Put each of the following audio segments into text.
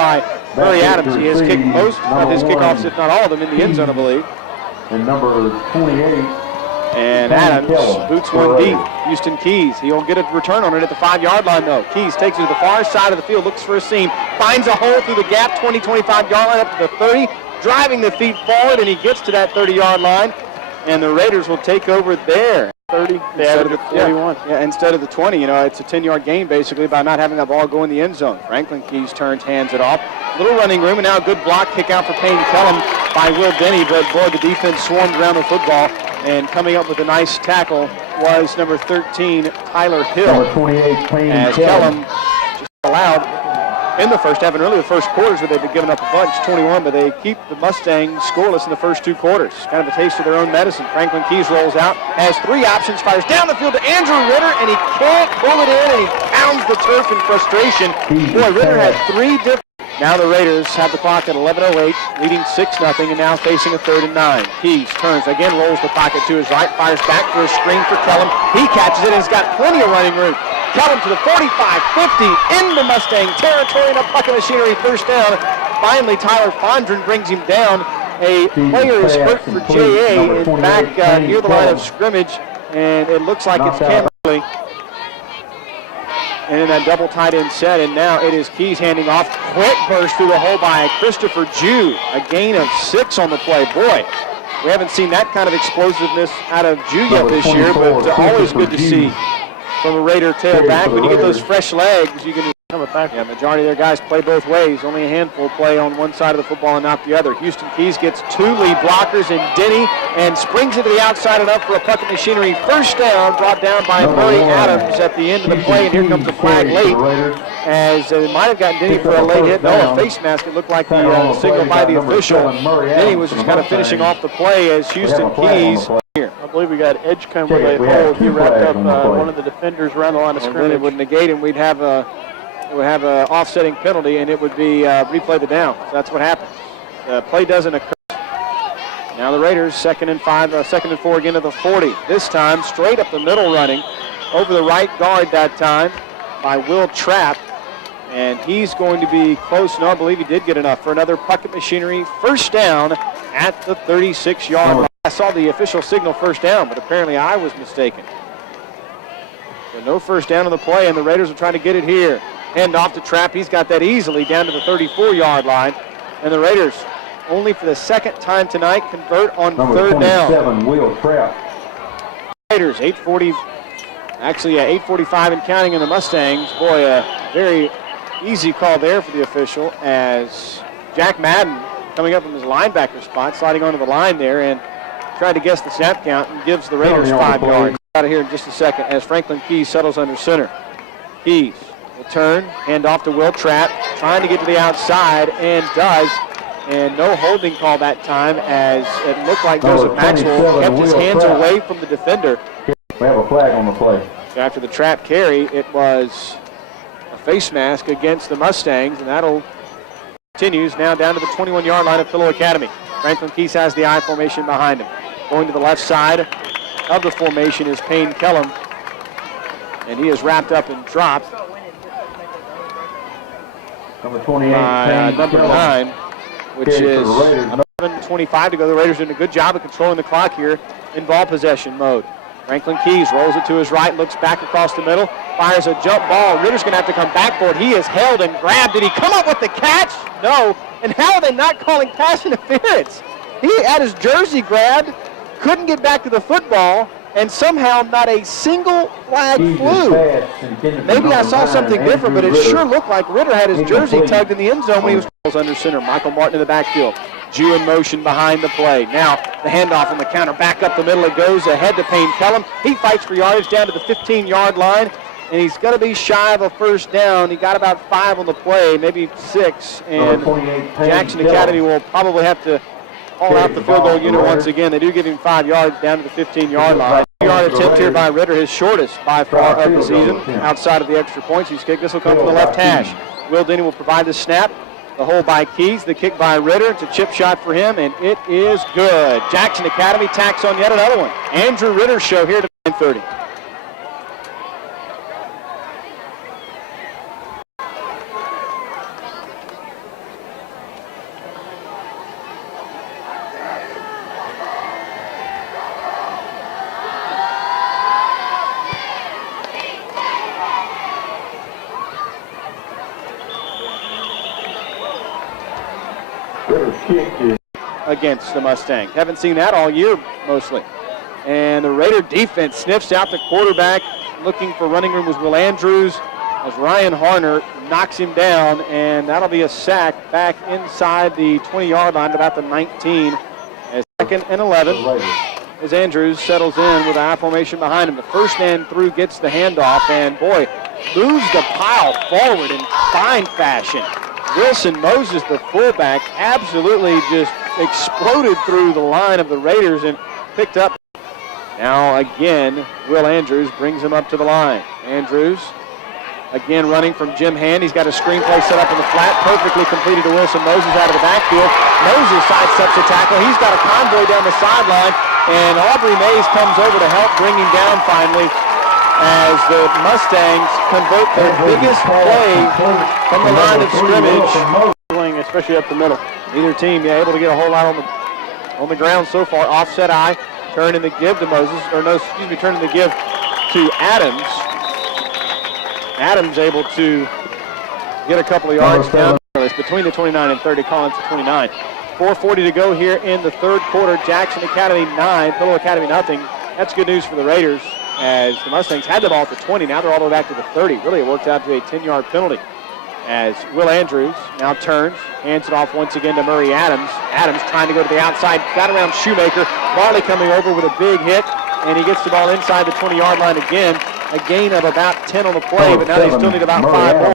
by Murray Adams. He has kicked most of his kickoffs, if not all of them, in the end zone, I believe. And number 28. And Adams boots one deep. Houston Keys, he'll get a return on it at the 5-yard line, though. Keys takes it to the far side of the field, looks for a seam, finds a hole through the gap, 20, 25-yard line up to the 30, driving the feet forward, and he gets to that 30-yard line, and the Raiders will take over there. 30 instead of the 41. Yeah, instead of the 20. You know, it's a 10-yard gain basically by not having that ball go in the end zone. Franklin Keys turns, hands it off. Little running room, and now a good block kick out for Payne Kellum by Will Denny, but boy, the defense swarmed around the football, and coming up with a nice tackle was number 13, Tyler Hill. Number 28, Payne as Kellum just allowed in the first half, and really the first quarters where they've been giving up a bunch, 21, but they keep the Mustangs scoreless in the first 2 quarters. Kind of a taste of their own medicine. Franklin Keys rolls out, has 3 options, fires down the field to Andrew Ritter, and he can't pull it in, and he pounds the turf in frustration. Boy, Ritter had 3 different. Now the Raiders have the clock at 11:08, leading 6-0, and now facing a 3rd and 9. Keys turns, again rolls the pocket to his right, fires back for a screen for Kellum. He catches it and has got plenty of running room. Kellum to the 45, 50, into Mustang territory, and a Puckett Machinery first down. Finally, Tyler Fondren brings him down. A player is hurt for JA and back near the line of scrimmage, and it looks like it's Cam Early. And in that double tight end set, and now it is Keys handing off. Quick burst through the hole by Christopher Jew. A gain of 6 on the play. Boy, we haven't seen that kind of explosiveness out of Jew yet this year, but always good to see from a Raider tailback. When you get those fresh legs, you can come back. Yeah, majority of their guys play both ways. Only a handful play on one side of the football and not the other. Houston Keys gets 2 lead blockers in Denny and springs it to the outside and up for a Puckett Machinery first down, brought down by Murray Adams at the end of the play, and here comes the flag late, as they might have gotten Denny for a late hit. No, a face mask. It looked like the signal by the official. Denny was just kind of finishing off the play as Houston Keys. Here. I believe we got Edgecombe with a hold. He wrapped up one of the defenders around the line of scrimmage. It would negate, and we'd have a offsetting penalty, and it would be replay the down. So that's what happens. The play doesn't occur. Now the Raiders 2nd and 5, 2nd and 4 again to the 40. This time straight up the middle running over the right guard that time by Will Trapp, and he's going to be close. No, I believe he did get enough for another Puckett Machinery first down at the 36-yard line. I saw the official signal first down, but apparently I was mistaken. So no first down on the play, and the Raiders are trying to get it here. Hand off to Trapp. He's got that easily down to the 34-yard line. And the Raiders, only for the 2nd time tonight, convert on number 3rd down. 27, Will Trapp. Raiders, 8:45 and counting in the Mustangs. Boy, a very easy call there for the official as Jack Madden coming up from his linebacker spot, sliding onto the line there and tried to guess the snap count and gives the Raiders 5 yards. Out of here in just a second as Franklin Keys settles under center. Keys will turn, hand off to Will Trapp, trying to get to the outside, and does. And no holding call that time as it looked like Joseph Maxwell kept his hands away from the defender. We have a flag on the play. After the Trapp carry, it was a face mask against the Mustangs, and that'll continues now down to the 21-yard line of Philo Academy. Franklin Keys has the I formation behind him. Going to the left side of the formation is Payne Kellum, and he is wrapped up and dropped. Number 28, number 9, which is 11:25 to go. The Raiders doing a good job of controlling the clock here in ball possession mode. Franklin Keys rolls it to his right, looks back across the middle, fires a jump ball. Ritter's going to have to come back for it. He is held and grabbed. Did he come up with the catch? No. And how are they not calling pass interference? He had his jersey grabbed, couldn't get back to the football, and somehow not a single flag flew. Maybe I saw something different, but it sure looked like Ritter had his jersey tugged in the end zone when he was under center. Michael Martin in the backfield. Jew in motion behind the play. Now the handoff on the counter. Back up the middle it goes ahead to Payne Kellum. He fights for yardage down to the 15-yard line, and he's going to be shy of a first down. He got about 5 on the play, maybe 6, and Jackson Academy will probably have to call out the field goal unit once again. They do give him 5 yards down to the 15-yard line. 2-yard attempt here by Ritter, his shortest by far of the season, outside of the extra points he's kicked. This will come from the left hash. Will Denny will provide the snap. The hold by Keys, the kick by Ritter. It's a chip shot for him, and it is good. Jackson Academy tacks on yet another one. Andrew Ritter's show here at 9:30. kick is against the Mustangs. Haven't seen that all year, mostly. And the Raider defense sniffs out the quarterback. Looking for running room was Will Andrews, as Ryan Harner knocks him down, and that'll be a sack back inside the 20-yard line, about the 19. As 2nd and 11, as Andrews settles in with an I formation behind him. The first man through gets the handoff, and boy, moves the pile forward in fine fashion. Wilson Moses, the fullback, absolutely just exploded through the line of the Raiders and picked up. Now again, Will Andrews brings him up to the line. Andrews again running from Jim Hand. He's got a screenplay set up in the flat, perfectly completed to Wilson Moses out of the backfield. Moses sidesteps a tackle. He's got a convoy down the sideline, and Aubrey Mays comes over to help bring him down finally, as the Mustangs convert their biggest play from the line of scrimmage, especially up the middle. Neither team able to get a whole lot on the ground so far. Offset I, turn in the give to Moses, or no, excuse me, turn in the give to Adams. Adams able to get a couple of yards down. It's between the 29 and 30, Collins to 29. 4:40 to go here in the third quarter. Jackson Academy 9, Pillow Academy nothing. That's good news for the Raiders, as the Mustangs had the ball at the 20. Now they're all the way back to the 30. Really, it worked out to a 10-yard penalty, as Will Andrews now turns, hands it off once again to Murray Adams. Adams trying to go to the outside, got around Shoemaker. Marley coming over with a big hit, and he gets the ball inside the 20-yard line again. A gain of about 10 on the play, but now they still need about 5 more.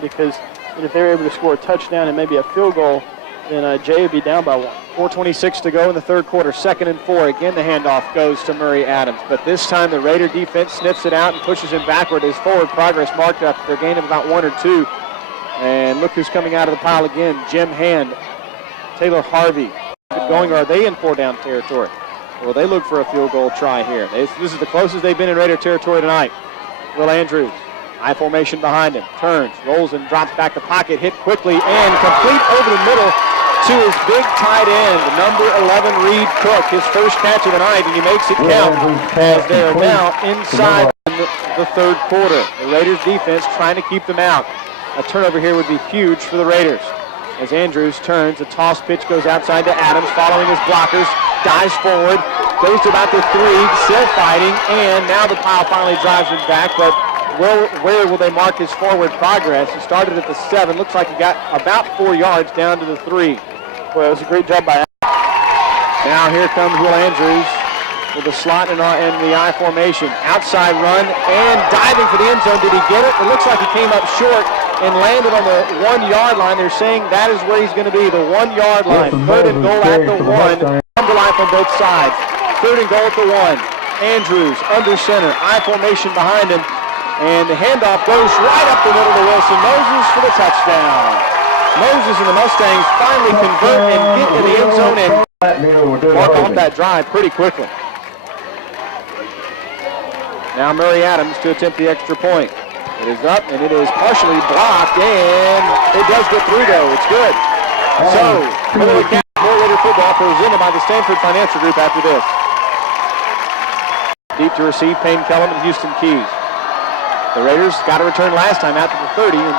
Because if they're able to score a touchdown and maybe a field goal, then Jay would be down by 1. 4:26 to go in the third quarter. 2nd and 4. Again, the handoff goes to Murray Adams. But this time the Raider defense sniffs it out and pushes him backward. His forward progress marked up their gain of about 1 or 2. And look who's coming out of the pile again. Jim Hand, Taylor Harvey. Going, or are they in 4-down territory? Well, they look for a field goal try here. This is the closest they've been in Raider territory tonight. Will Andrews, I formation behind him, turns, rolls and drops back the pocket, hit quickly and complete over the middle to his big tight end, number 11, Reed Cook, his first catch of the night, and he makes it count, as they are now inside the third quarter. The Raiders defense trying to keep them out. A turnover here would be huge for the Raiders. As Andrews turns, a toss pitch goes outside to Adams, following his blockers, dives forward, goes to about the 3, still fighting, and now the pile finally drives him back, but where will they mark his forward progress? He started at the 7, looks like he got about 4 yards down to the 3. Well, it was a great job by Adams. Now here comes Will Andrews with the slot and the I formation. Outside run and diving for the end zone. Did he get it? It looks like he came up short and landed on the 1-yard line. They're saying that is where he's going to be, the 1-yard line. 3rd and goal at the 1. Number life on both sides. 3rd and goal at the 1. Andrews under center. I formation behind him. And the handoff goes right up the middle to Wilson Moses for the touchdown. Moses and the Mustangs finally convert and get in the end zone and mark off that drive pretty quickly. Now Murray Adams to attempt the extra point. It is up and it is partially blocked, and it does get through though. It's good. So, Pillow Academy Raider football presented by the Stanford Financial Group after this. Deep to receive, Payne Kellum and Houston Keys. The Raiders got a return last time out to the 30 and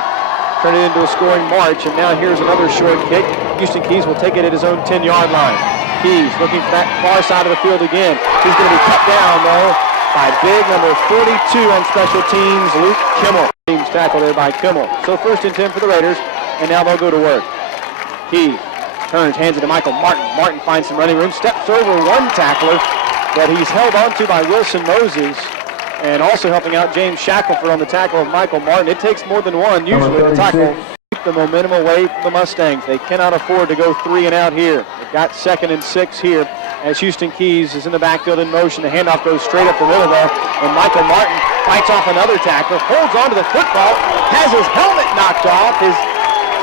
turned it into a scoring march, and now here's another short kick. Houston Keys will take it at his own 10-yard line. Keys looking for that far side of the field again. He's going to be cut down though by big number 42 on special teams, Luke Kimmel. Teams tackle there by Kimmel. So 1st and 10 for the Raiders, and now they'll go to work. Keys turns, hands it to Michael Martin. Martin finds some running room, steps over one tackler that he's held onto by Wilson Moses, and also helping out James Shackelford on the tackle of Michael Martin. It takes more than one usually to tackle. Keep the momentum away from the Mustangs. They cannot afford to go 3 and out here. They've got 2nd and 6 here as Houston Keys is in the backfield in motion. The handoff goes straight up the middle there, and Michael Martin fights off another tackler, holds onto the football, has his helmet knocked off. His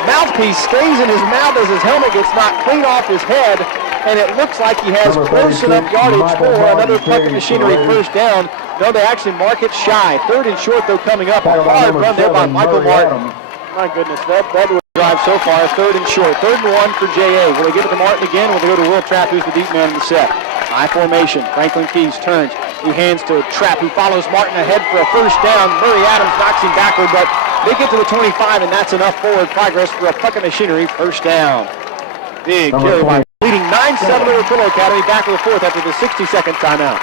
mouthpiece stays in his mouth as his helmet gets knocked clean off his head, and it looks like he has close enough yardage for another Puckett Machinery first down. No, they actually mark it shy. 3rd and short, though, coming up. A hard run there by Michael Martin. My goodness, that would drive so far. 3rd and short. 3rd and 1 for J.A. Will they give it to Martin again? Will they go to Will Trapp, who's the deep man in the set? I formation. Franklin Keys turns. He hands to Trapp, who follows Martin ahead for a first down. Murray Adams knocks him backward, but they get to the 25, and that's enough forward progress for a Puckett Machinery first down. Big Number carry by 20. leading 9-7 over Pillow Academy, back to the fourth after the 60-second timeout.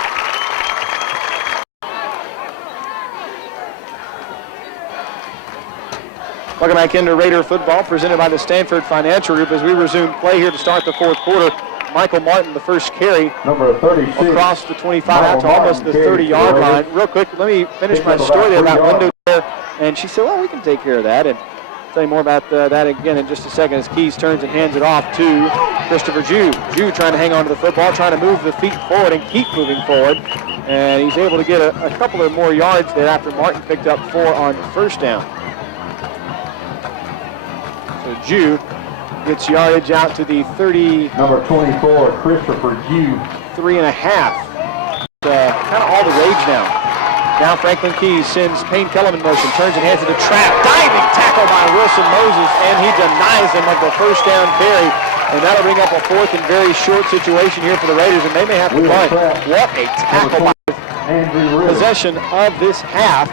Welcome back into Raider football, presented by the Stanford Financial Group as we resume play here to start the fourth quarter. Michael Martin, the first carry, Number 36. across the 25 out to Michael almost the Martin 30-yard carries line. Real quick, let me finish Picked my up story there about about 3 window there. And she said, well, we can take care of that. And I'll tell you more about that again in just a second as Keys turns and hands it off to Christopher Jew. Jew trying to hang on to the football, trying to move the feet forward and keep moving forward. And he's able to get a couple of more yards there after Martin picked up 4 on first down. So Jew gets yardage out to the 30. Number 24, Christopher Jew. 3.5. Kind of all the rage now. Now Franklin Keys sends Payne Kellum in motion, turns and hands it to Trap. Diving tackle by Wilson Moses, and he denies him of the first down carry. And that'll bring up a fourth and very short situation here for the Raiders, and they may have to punt. What a tackle by Andrew Ritter. possession of this half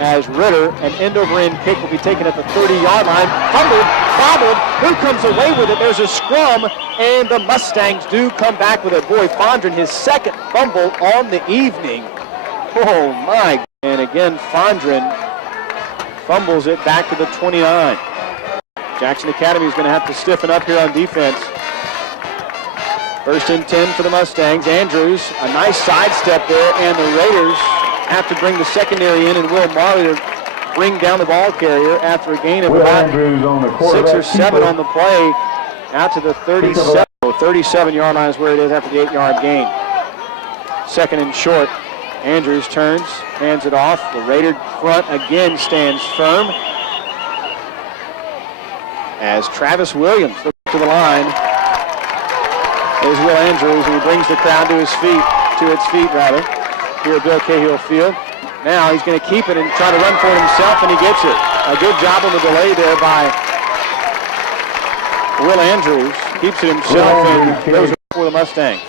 as Ritter, an end-over-end kick, will be taken at the 30-yard line. Fumbled, bobbled. Who comes away with it? There's a scrum, and the Mustangs do come back with it. Boy, Fondren, his second fumble on the evening. Oh, my. And again, Fondren fumbles it back to the 29. Jackson Academy is going to have to stiffen up here on defense. First and 10 for the Mustangs. Andrews, a nice sidestep there, and the Raiders have to bring the secondary in, and Will Marley to bring down the ball carrier after a gain of Will about Andrews on the 6 quarterback or 7 keeper. on the play, out to the 37. 37-yard line is where it is after the 8-yard gain. Second and short. Andrews turns, hands it off. The Raider front again stands firm as Travis Williams looks to the line. There's Will Andrews, and he brings the crowd to its feet, here at Bill Cahill Field. Now he's going to keep it and try to run for it himself, and he gets it. A good job on the delay there by Will Andrews. Keeps it himself and goes for the Mustangs.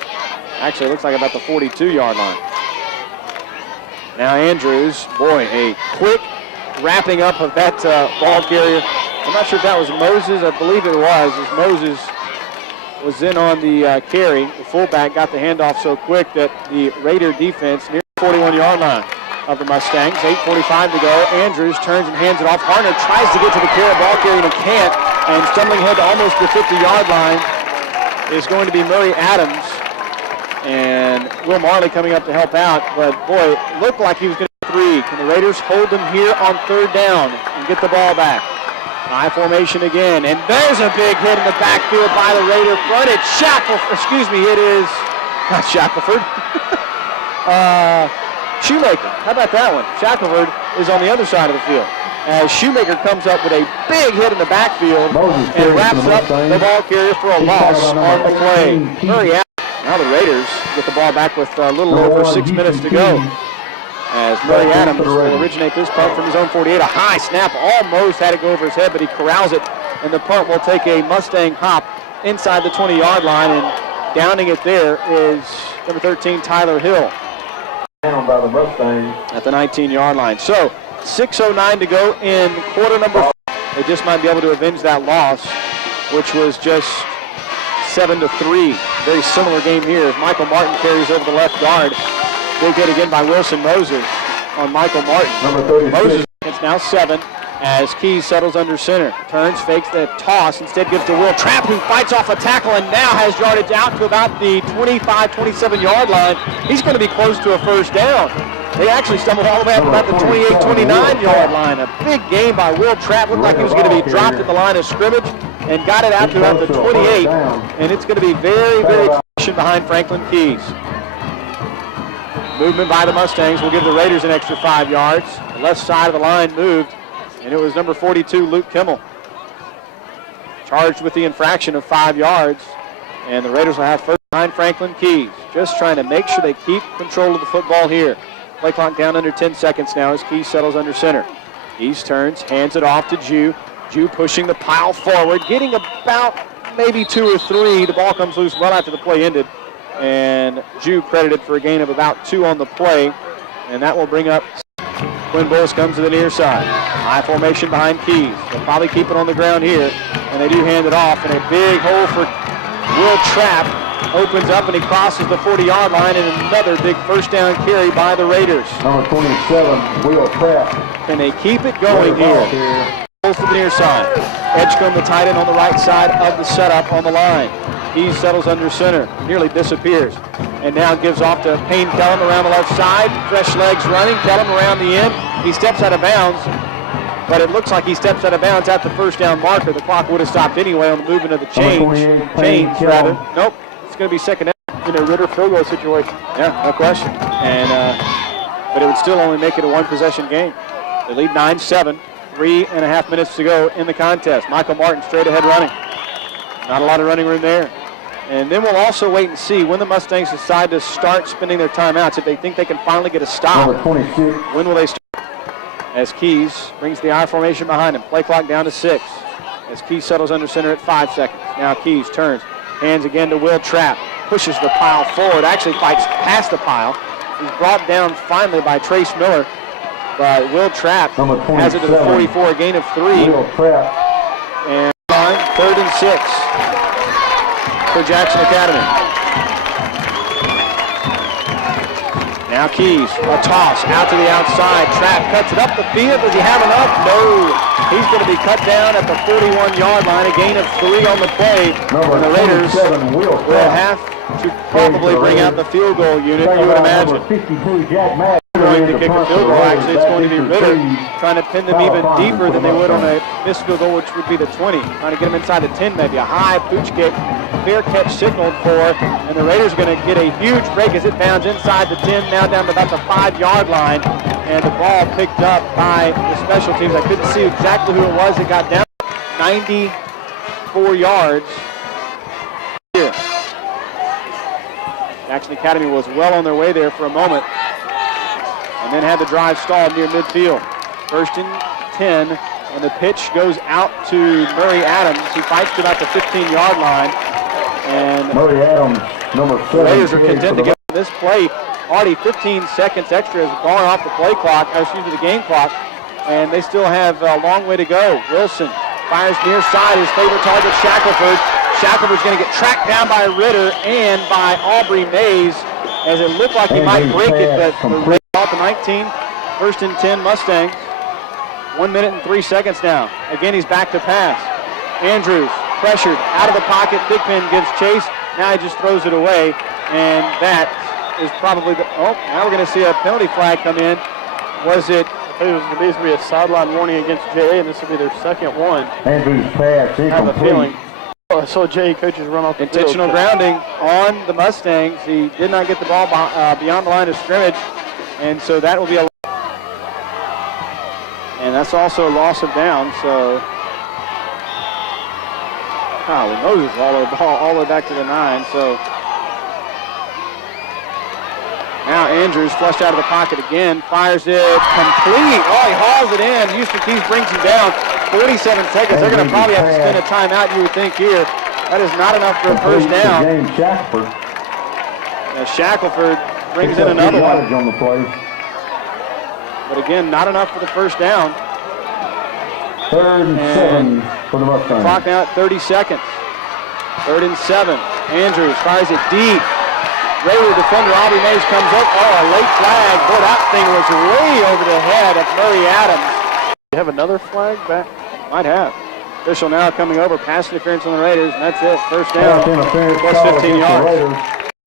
Actually, it looks like about the 42-yard line. Now Andrews, boy, a quick wrapping up of that ball carrier. I'm not sure if that was Moses. I believe it was, as Moses was in on the carry. The fullback got the handoff so quick that the Raider defense near the 41-yard line of the Mustangs. 8:45 to go. Andrews turns and hands it off. Harner tries to get to the ball carrier and can't. And stumbling ahead to almost the 50-yard line is going to be Murray Adams. And Will Marley coming up to help out. But, boy, it looked like he was going to 3. Can the Raiders hold them here on third down and get the ball back? High formation again, and there's a big hit in the backfield by the Raider front. It's it is not Shackelford. Shoemaker. How about that one? Shackelford is on the other side of the field as Shoemaker comes up with a big hit in the backfield and wraps up the ball carrier for a loss on the play. Murray Adams. Now the Raiders get the ball back with a little over 6 minutes to go. As Murray Adams will originate this punt from his own 48. A high snap, almost had it go over his head, but he corrals it, and the punt will take a Mustang hop inside the 20-yard line, and downing it there is number 13, Tyler Hill. Down by the Mustangs. At the 19-yard line. So 6:09 to go in quarter number 4. They just might be able to avenge that loss, which was just 7-3. Very similar game here as Michael Martin carries over the left guard. Big hit again by Wilson Moses on Michael Martin. Number 36. Moses, it's now 7 as Keys settles under center. Turns, fakes the toss, instead gives to Will Trapp, who fights off a tackle and now has yardage out to about the 25, 27-yard line. He's going to be close to a first down. They actually stumbled all the way up about the 28, 29-yard line. A big game by Will Trapp. Looked like he was going to be dropped at the line of scrimmage and got it out to about the 28. And it's going to be very, very close behind Franklin Keys. Movement by the Mustangs will give the Raiders an extra 5 yards. The left side of the line moved, and it was number 42, Luke Kimmel, charged with the infraction of 5 yards. And the Raiders will have first behind Franklin Keys, just trying to make sure they keep control of the football here. Play clock down under 10 seconds now as Keys settles under center. Keys turns, hands it off to Jew. Jew pushing the pile forward, getting about maybe 2 or 3. The ball comes loose well after the play ended. And Jew credited for a gain of about 2 on the play. And that will bring up Quinn Bullis comes to the near side. High formation behind Keys. They'll probably keep it on the ground here. And they do hand it off. And a big hole for Will Trapp opens up and he crosses the 40-yard line, and another big first down carry by the Raiders. Number 27, Will Trapp. Can they keep it going here? Pulls to the near side. Edgecombe, the tight end, on the right side of the setup on the line. He settles under center, nearly disappears, and now gives off to Payne Kellum around the left side. Fresh legs running. Kellum around the end. He steps out of bounds, but it looks like he steps out of bounds at the first down marker. The clock would have stopped anyway on the movement of the chains, rather. Nope, it's going to be second down in a Ritter field goal situation. Yeah, no question. And but it would still only make it a one-possession game. They lead 9-7. 3.5 minutes to go in the contest. Michael Martin straight ahead running. Not a lot of running room there. And then we'll also wait and see when the Mustangs decide to start spending their timeouts. If they think they can finally get a stop, Number 26. when will they start? As Keys brings the I formation behind him. Play clock down to 6. As Keys settles under center at 5 seconds. Now Keys turns. Hands again to Will Trapp. Pushes the pile forward. Actually fights past the pile. He's brought down finally by Trace Miller. But Will Trapp has it to the 44, a gain of 3. Will Trapp. And line, 3rd and 6 for Jackson Academy. Now Keys, a toss out to the outside. Trapp cuts it up the field. Does he have enough? No. He's going to be cut down at the 41-yard line, a gain of 3 on the play. And the Raiders will have to probably bring out the field goal unit, you would imagine. Number 52, Jack Madden. Going to kick a field goal. Actually, it's going to be Ritter trying to pin them even deeper than they would on a missed field goal, which would be the 20. Trying to get them inside the 10, maybe a high pooch kick. Fair catch signaled for, and the Raiders are going to get a huge break as it bounds inside the 10, now down to about the 5-yard line. And the ball picked up by the special teams. I couldn't see exactly who it was. It got down 94 yards. Here. Jackson Academy was well on their way there for a moment, and then had the drive stalled near midfield. 1st and 10, and the pitch goes out to Murray Adams. He fights to about the 15-yard line, and Murray Adams, number 7. the Raiders are content to get this play. Already 15 seconds extra has gone off the play clock, the game clock, and they still have a long way to go. Wilson fires near side, his favorite target, Shackelford. Shackelford's going to get tracked down by Ritter and by Aubrey Mays, as it looked like he might break it, but the Raiders off the 19. 1st and 10 Mustangs. 1 minute and 3 seconds now. Again, he's back to pass. Andrews pressured out of the pocket. Big Pen gives chase. Now he just throws it away, and that is probably the. Oh, now we're going to see a penalty flag come in. Was it? I think it was going to be a sideline warning against JA, and this will be their second one. Andrews pass, I have a feeling. I saw JA coaches run off the intentional field. grounding on the Mustangs. He did not get the ball beyond the line of scrimmage, and so that will be a. And that's also a loss of down. So, golly, Moses all the way back to the 9. So now Andrews flushed out of the pocket again, fires it complete. Oh, he hauls it in. Houston Keys brings him down. 47 seconds. They're going to probably have to spend a timeout, you would think, here. That is not enough for a first down. James Shackelford. Shackelford brings in another one. On the play. But again, not enough for the first down. 3rd and 7 for the Mustangs. Clock now at 30 seconds. 3rd and 7. Andrews fires it deep. Raider defender Aubrey Mays comes up. Oh, a late flag. Boy, that thing was way over the head of Murray Adams. You have another flag back? Might have. Official now coming over. Pass interference on the Raiders, and that's it. First down. Pass interference Plus call 15 against the yards. Raiders.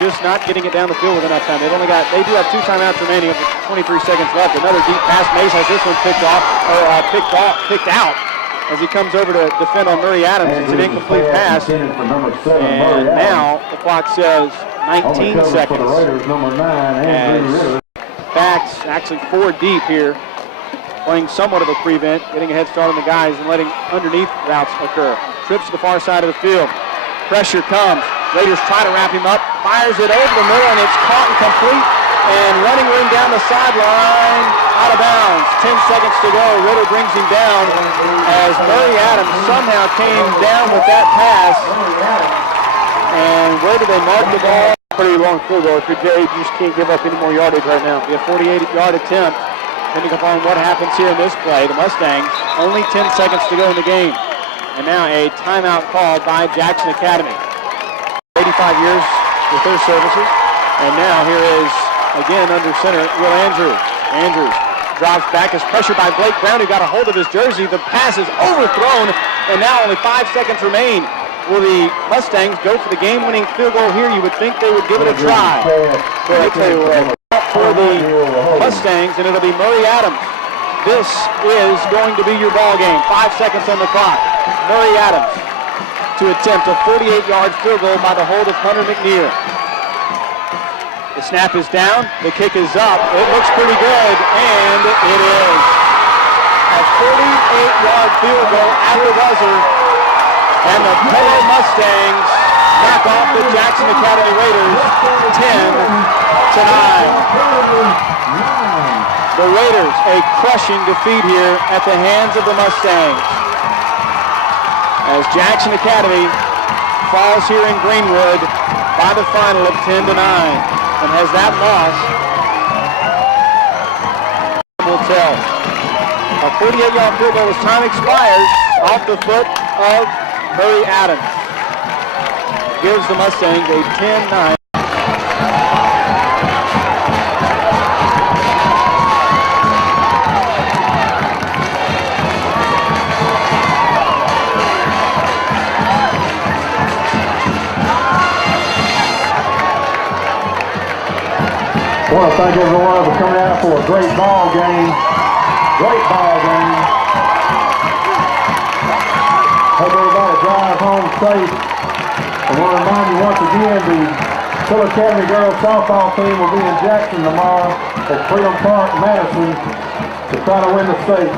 Just not getting it down the field with enough time. They do have 2 timeouts remaining with 23 seconds left. Another deep pass. Mays has this one picked out as he comes over to defend on Murray Adams. It's an incomplete pass. And now the clock says 19 seconds. For the Raiders, number 9, Andrew Ritter. Backs actually 4 deep here, playing somewhat of a prevent, getting a head start on the guys and letting underneath routes occur. Trips to the far side of the field. Pressure comes. Raiders try to wrap him up. Fires it over the middle, and it's caught and complete. And running room down the sideline, out of bounds. 10 seconds to go. Ritter brings him down as Murray Adams somehow came down with that pass. And where do they mark the ball? Pretty long field goal. If you're JA, you just can't give up any more yardage right now. It'll be a 48-yard attempt, depending upon what happens here in this play. The Mustangs, only 10 seconds to go in the game. And now a timeout called by Jackson Academy. 85 years with their services. And now here is, again, under center, Will Andrews. Andrews drops back, is pressured by Blake Brown, who got a hold of his jersey. The pass is overthrown, and now only 5 seconds remain. Will the Mustangs go for the game-winning field goal here? You would think they would give it a try. But I tell you what, for the Mustangs, and it'll be Murray Adams. This is going to be your ball game. 5 seconds on the clock. Murray Adams to attempt a 48-yard field goal by the hold of Hunter McNear. The snap is down. The kick is up. It looks pretty good, and it is. A 48-yard field goal at the buzzer, and the Polo Mustangs knock off the Jackson Academy Raiders 10-9. The Raiders, a crushing defeat here at the hands of the Mustangs. As Jackson Academy falls here in Greenwood by the final of 10-9, and has that loss, will tell. A 48-yard field goal as time expires off the foot of Murray Adams. Gives the Mustangs a 10-9. I want to thank everyone for coming out for a great ball game. Great ball game. Hope everybody drives home safe. I want to remind you once again, the Full Academy girls softball team will be in Jackson tomorrow at Freedom Park, Madison, to try to win the state.